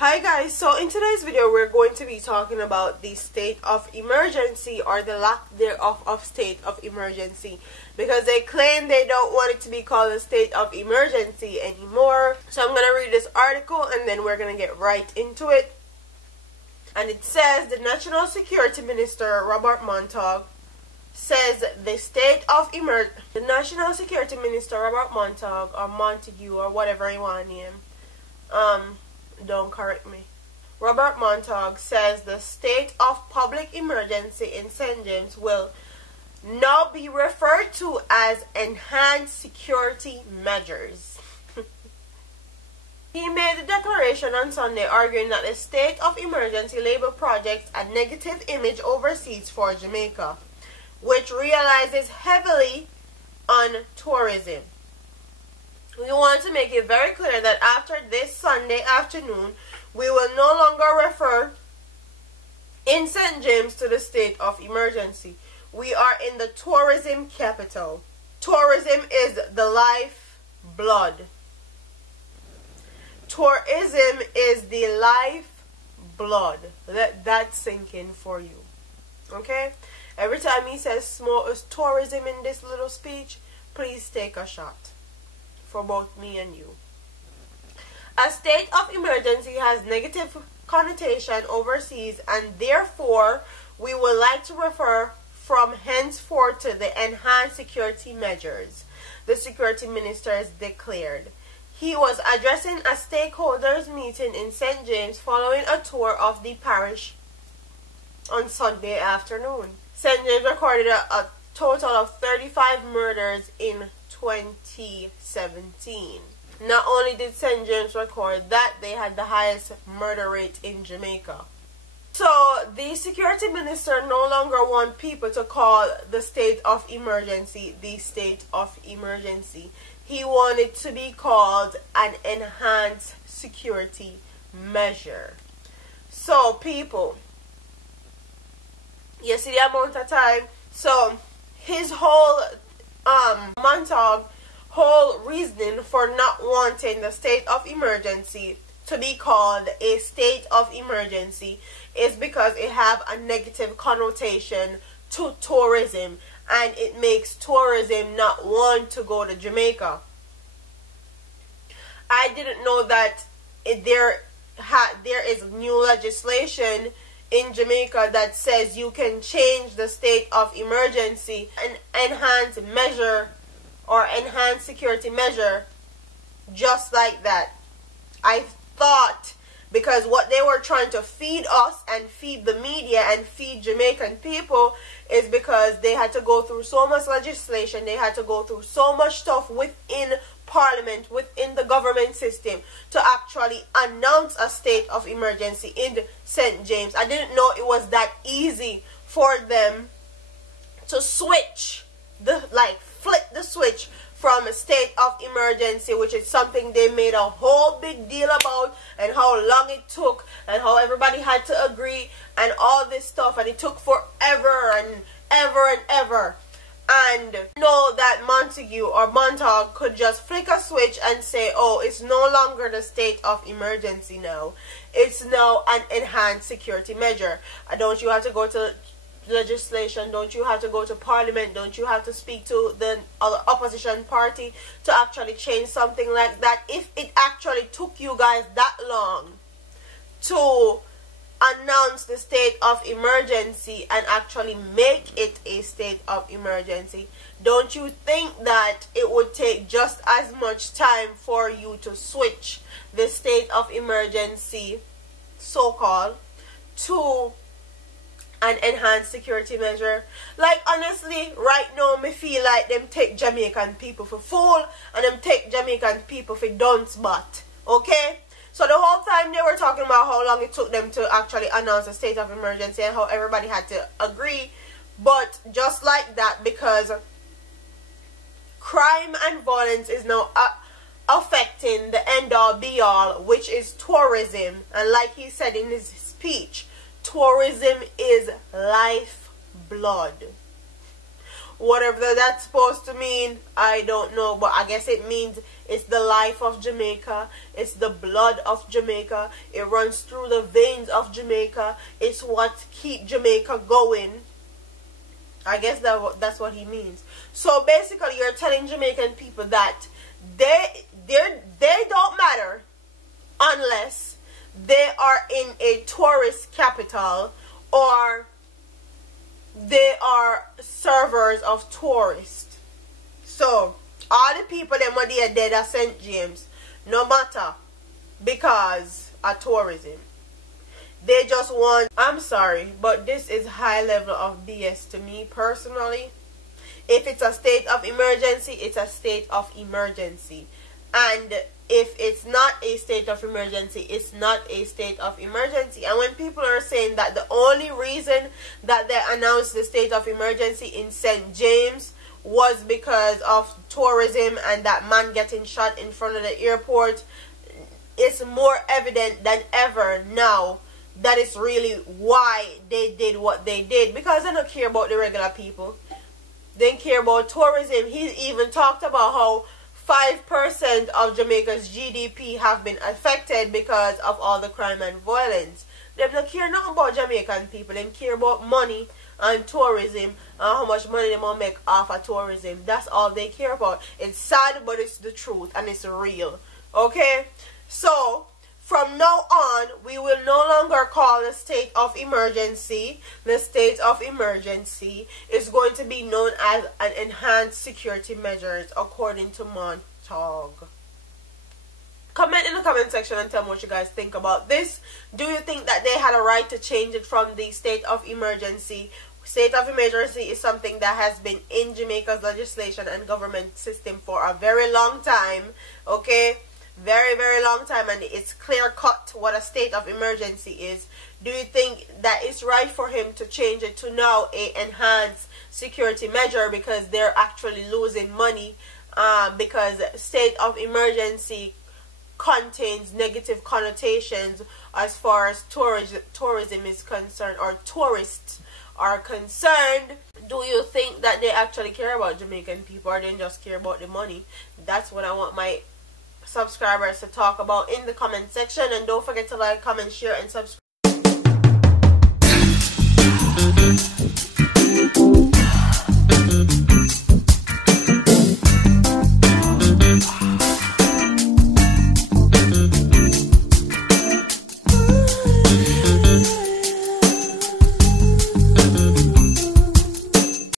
Hi guys, so in today's video we're going to be talking about the state of emergency, or the lack thereof of state of emergency, because they claim they don't want it to be called a state of emergency anymore. So I'm going to read this article and then we're going to get right into it. And it says the National Security Minister Robert Montague says the National Security Minister Robert Montague, or Montague, or whatever you want to name, don't correct me. Robert Montague says the state of public emergency in St. James will now be referred to as enhanced security measures. He made the declaration on Sunday, arguing that the state of emergency label projects a negative image overseas for Jamaica, which realizes heavily on tourism. We want to make it very clear that after this Sunday afternoon, we will no longer refer in St. James to the state of emergency. We are in the tourism capital. Tourism is the lifeblood. Tourism is the lifeblood. Let that sink in for you. Okay? Every time he says small tourism in this little speech, please take a shot. For both me and you. A state of emergency has negative connotation overseas, and therefore we would like to refer from henceforth to the enhanced security measures, the security minister has declared. He was addressing a stakeholders meeting in St. James following a tour of the parish on Sunday afternoon. St. James recorded a total of 35 murders in 2017. Not only did St. James record that, they had the highest murder rate in Jamaica. So the security minister no longer wants people to call the state of emergency the state of emergency. He wanted to be called an enhanced security measure. So people, you see the amount of time. So his whole Montague whole reasoning for not wanting the state of emergency to be called a state of emergency is because it have a negative connotation to tourism, and it makes tourism not want to go to Jamaica. I didn't know that there is new legislation in Jamaica that says you can change the state of emergency and enhance measure or enhanced security measure just like that. I thought because what they were trying to feed us and feed the media and feed Jamaican people is because they had to go through so much legislation, they had to go through so much stuff within Parliament, within the government system to actually announce a state of emergency in St. James. I didn't know it was that easy for them to switch flip the switch from a state of emergency, which is something they made a whole big deal about, and how long it took, and how everybody had to agree, and all this stuff, and it took forever and ever and ever. And know that Montague could just flick a switch and say, oh, it's no longer the state of emergency now. It's now an enhanced security measure. Don't you have to go to legislation, don't you have to go to Parliament, don't you have to speak to the opposition party to actually change something like that? If it actually took you guys that long to announce the state of emergency and actually make it a state of emergency, don't you think that it would take just as much time for you to switch the state of emergency, so-called, to an enhanced security measure? Like, honestly, right now me feel like them take Jamaican people for fool and them take Jamaican people for dunce butt. Okay? So the whole time they were talking about how long it took them to actually announce a state of emergency and how everybody had to agree. But just like that, because crime and violence is now affecting the end-all be-all, which is tourism. And like he said in his speech, tourism is lifeblood. Whatever that's supposed to mean, I don't know, but I guess it means it's the life of Jamaica, it's the blood of Jamaica, it runs through the veins of Jamaica, it's what keeps Jamaica going. I guess that's what he means. So basically, you're telling Jamaican people that they don't matter unless they are in a tourist capital or they are servers of tourists. So all the people them when they are dead at St. James, no matter, because of tourism. They just want, I'm sorry, but this is high level of BS to me personally. If it's a state of emergency, it's a state of emergency. And if it's not a state of emergency, it's not a state of emergency. And when people are saying that the only reason that they announced the state of emergency in St. James was because of tourism and that man getting shot in front of the airport, it's more evident than ever now that is really why they did what they did, because they don't care about the regular people. They care about tourism. He even talked about how 5% of Jamaica's GDP have been affected because of all the crime and violence. They don't care nothing about Jamaican people. They care about money and tourism and how much money they will make off of tourism. That's all they care about. It's sad, but it's the truth and it's real. Okay? So from now on, we will no longer call the state of emergency. The state of emergency is going to be known as an enhanced security measures, according to Montague. Comment in the comment section and tell me what you guys think about this. Do you think that they had a right to change it from the state of emergency? State of emergency is something that has been in Jamaica's legislation and government system for a very long time. Okay? Very, very long time, and it's clear cut what a state of emergency is. Do you think that it's right for him to change it to now a enhanced security measure because they're actually losing money because state of emergency contains negative connotations as far as tourism is concerned, or tourists are concerned? Do you think that they actually care about Jamaican people, or they just care about the money? That's what I want my subscribers to talk about in the comment section. And don't forget to like, comment, share, and subscribe.